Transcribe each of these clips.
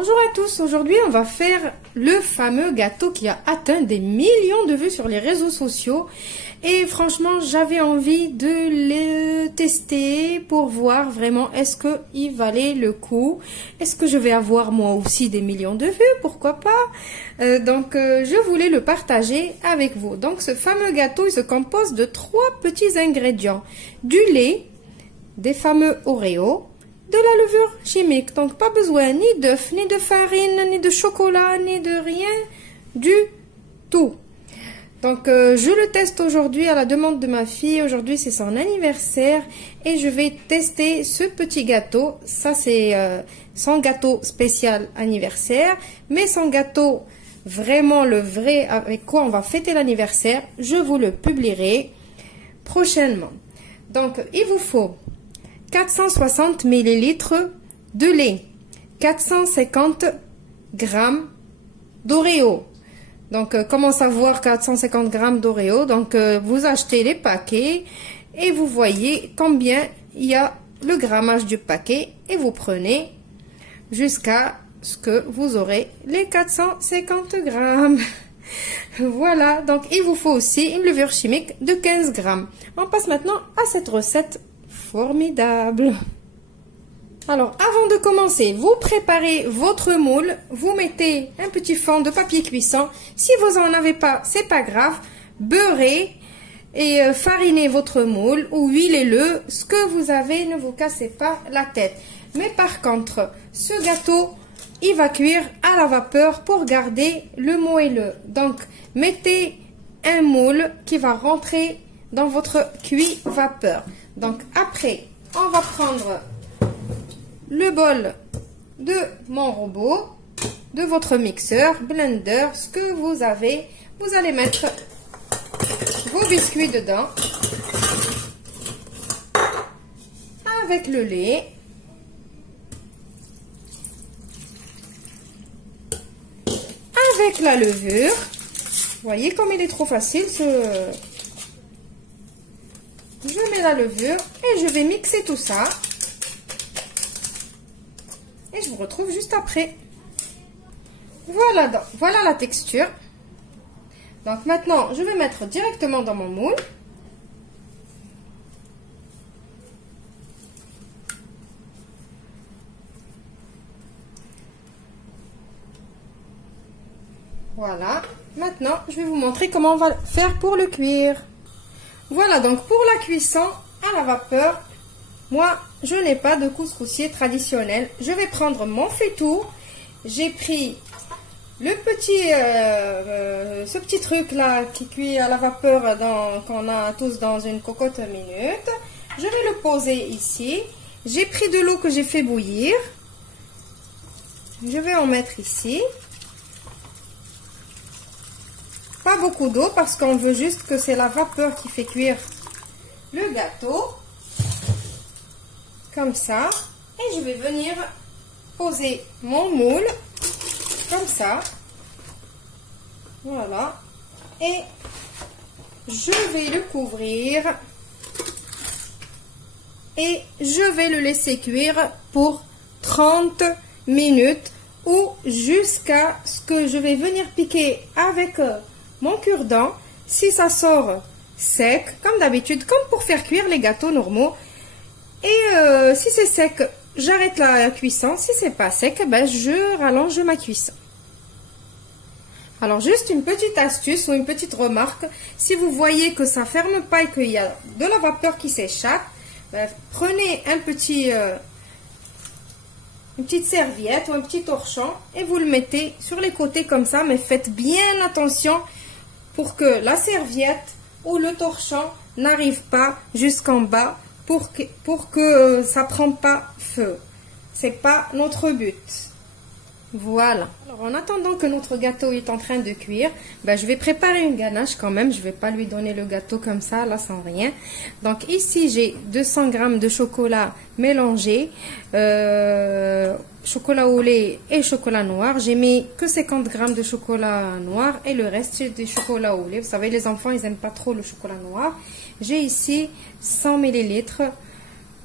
Bonjour à tous, aujourd'hui on va faire le fameux gâteau qui a atteint des millions de vues sur les réseaux sociaux et franchement j'avais envie de le tester pour voir vraiment est-ce qu'il valait le coup, est-ce que je vais avoir moi aussi des millions de vues, pourquoi pas. Donc je voulais le partager avec vous. Donc ce fameux gâteau il se compose de 3 petits ingrédients, du lait, des fameux Oreos, de la levure chimique, donc pas besoin ni d'œufs, ni de farine, ni de chocolat, ni de rien du tout. Donc je le teste aujourd'hui à la demande de ma fille. Aujourd'hui c'est son anniversaire et je vais tester ce petit gâteau. Ça c'est son gâteau spécial anniversaire, mais son gâteau vraiment le vrai avec quoi on va fêter l'anniversaire, je vous le publierai prochainement. Donc il vous faut 460 ml de lait, 450 g d'Oreo. Donc, comment savoir 450 g d'Oreo? Donc, vous achetez les paquets et vous voyez combien il y a le grammage du paquet et vous prenez jusqu'à ce que vous aurez les 450 g. Voilà, donc il vous faut aussi une levure chimique de 15 g. On passe maintenant à cette recette formidable. Alors, avant de commencer, vous préparez votre moule, vous mettez un petit fond de papier cuisson. Si vous en avez pas, c'est pas grave. Beurrez et farinez votre moule ou huilez-le. Ce que vous avez, ne vous cassez pas la tête. Mais par contre, ce gâteau, il va cuire à la vapeur pour garder le moelleux. Donc, mettez un moule qui va rentrer dans votre cuit vapeur. Donc après, on va prendre le bol de mon robot, de votre mixeur, blender, ce que vous avez. Vous allez mettre vos biscuits dedans, avec le lait, avec la levure. Vous voyez comme il est trop facile ce... Je mets la levure et je vais mixer tout ça. Et je vous retrouve juste après. Voilà, voilà la texture. Donc maintenant, je vais mettre directement dans mon moule. Voilà. Maintenant, je vais vous montrer comment on va faire pour le cuire. Voilà, donc pour la cuisson à la vapeur, moi, je n'ai pas de couscoussier traditionnel. Je vais prendre mon faitout. J'ai pris le petit, ce petit truc là qui cuit à la vapeur qu'on a tous dans une cocotte minute. Je vais le poser ici. J'ai pris de l'eau que j'ai fait bouillir. Je vais en mettre ici. Pas beaucoup d'eau parce qu'on veut juste que c'est la vapeur qui fait cuire le gâteau. Comme ça. Et je vais venir poser mon moule. Comme ça. Voilà. Et je vais le couvrir. Et je vais le laisser cuire pour 30 minutes. Ou jusqu'à ce que je vais venir piquer avec... mon cure-dent, si ça sort sec, comme d'habitude, comme pour faire cuire les gâteaux normaux. Et si c'est sec, j'arrête la cuisson. Si c'est pas sec, ben, je rallonge ma cuisson. Alors, juste une petite astuce ou une petite remarque. Si vous voyez que ça ferme pas et qu'il y a de la vapeur qui s'échappe, ben, prenez un petit... une petite serviette ou un petit torchon et vous le mettez sur les côtés comme ça, mais faites bien attention pour que la serviette ou le torchon n'arrive pas jusqu'en bas pour que ça ne prenne pas feu. C'est pas notre but. Voilà. Alors en attendant que notre gâteau est en train de cuire, ben, je vais préparer une ganache quand même. Je ne vais pas lui donner le gâteau comme ça, là sans rien. Donc ici j'ai 200 g de chocolat mélangé, chocolat au lait et chocolat noir. J'ai mis que 50 g de chocolat noir et le reste c'est du chocolat au lait. Vous savez, les enfants ils n'aiment pas trop le chocolat noir. J'ai ici 100 ml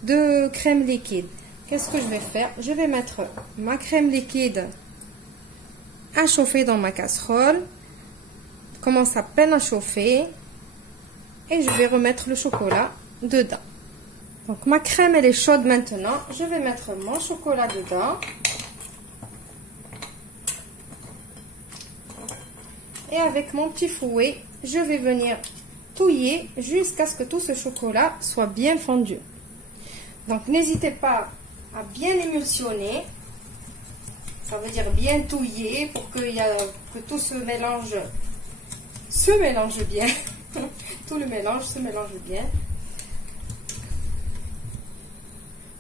de crème liquide. Qu'est-ce que je vais faire? Je vais mettre ma crème liquide à chauffer dans ma casserole. Commence à peine à chauffer. Et je vais remettre le chocolat dedans. Donc ma crème elle est chaude maintenant. Je vais mettre mon chocolat dedans. Et avec mon petit fouet, je vais venir touiller jusqu'à ce que tout ce chocolat soit bien fondu. Donc n'hésitez pas à bien émulsionner. Ça veut dire bien touiller pour que tout se mélange bien. Tout le mélange se mélange bien.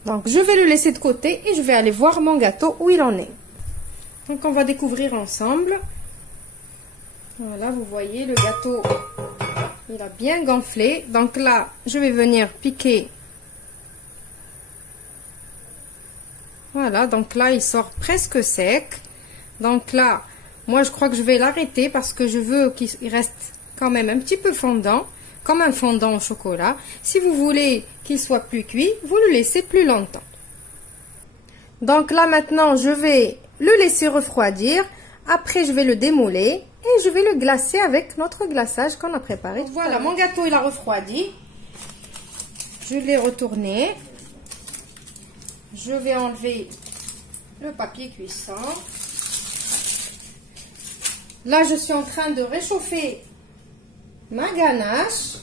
Donc je vais le laisser de côté et je vais aller voir mon gâteau où il en est. Donc on va découvrir ensemble. Voilà, vous voyez, le gâteau, il a bien gonflé. Donc là, je vais venir piquer. Voilà, donc là, il sort presque sec. Donc là, moi, je crois que je vais l'arrêter parce que je veux qu'il reste quand même un petit peu fondant, comme un fondant au chocolat. Si vous voulez qu'il soit plus cuit, vous le laissez plus longtemps. Donc là, maintenant, je vais le laisser refroidir. Après, je vais le démouler. Et je vais le glacer avec notre glaçage qu'on a préparé. Voilà, mon gâteau il a refroidi. Je l'ai retourné. Je vais enlever le papier cuisson. Là, je suis en train de réchauffer ma ganache.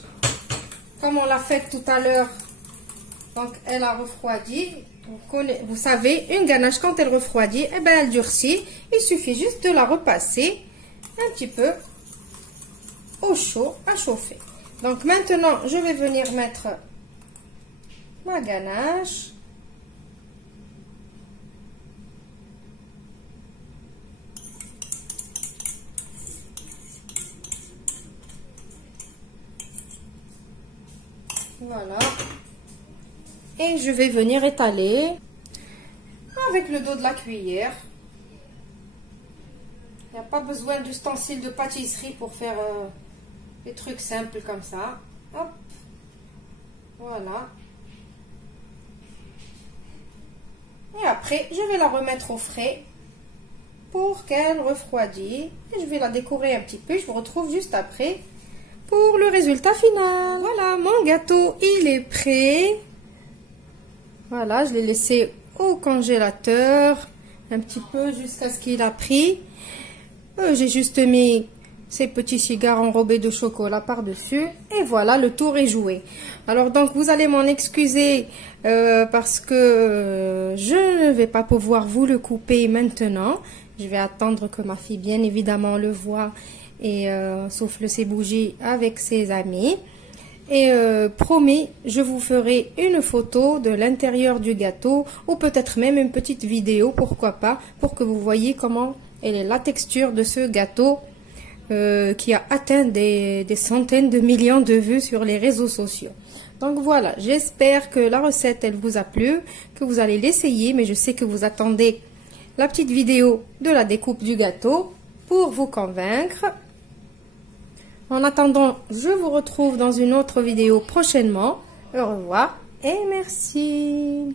Comme on l'a fait tout à l'heure. Donc, elle a refroidi. Vous savez, une ganache, quand elle refroidit, eh ben, elle durcit. Il suffit juste de la repasser un petit peu au chaud à chauffer. Donc maintenant je vais venir mettre ma ganache. Voilà. Et je vais venir étaler avec le dos de la cuillère. Il n'y a pas besoin d'ustensiles de pâtisserie pour faire des trucs simples comme ça. Hop. Voilà. Et après, je vais la remettre au frais pour qu'elle refroidisse. Et je vais la décorer un petit peu. Je vous retrouve juste après pour le résultat final. Voilà, mon gâteau, il est prêt. Voilà, je l'ai laissé au congélateur un petit peu jusqu'à ce qu'il a pris. J'ai juste mis ces petits cigares enrobés de chocolat par-dessus. Et voilà, le tour est joué. Alors donc, vous allez m'en excuser parce que je ne vais pas pouvoir vous le couper maintenant. Je vais attendre que ma fille, bien évidemment, le voie et souffle ses bougies avec ses amis. Et promis, je vous ferai une photo de l'intérieur du gâteau ou peut-être même une petite vidéo, pourquoi pas, pour que vous voyez comment est la texture de ce gâteau qui a atteint des centaines de millions de vues sur les réseaux sociaux. Donc voilà, j'espère que la recette, elle vous a plu, que vous allez l'essayer, mais je sais que vous attendez la petite vidéo de la découpe du gâteau pour vous convaincre. En attendant, je vous retrouve dans une autre vidéo prochainement. Au revoir et merci.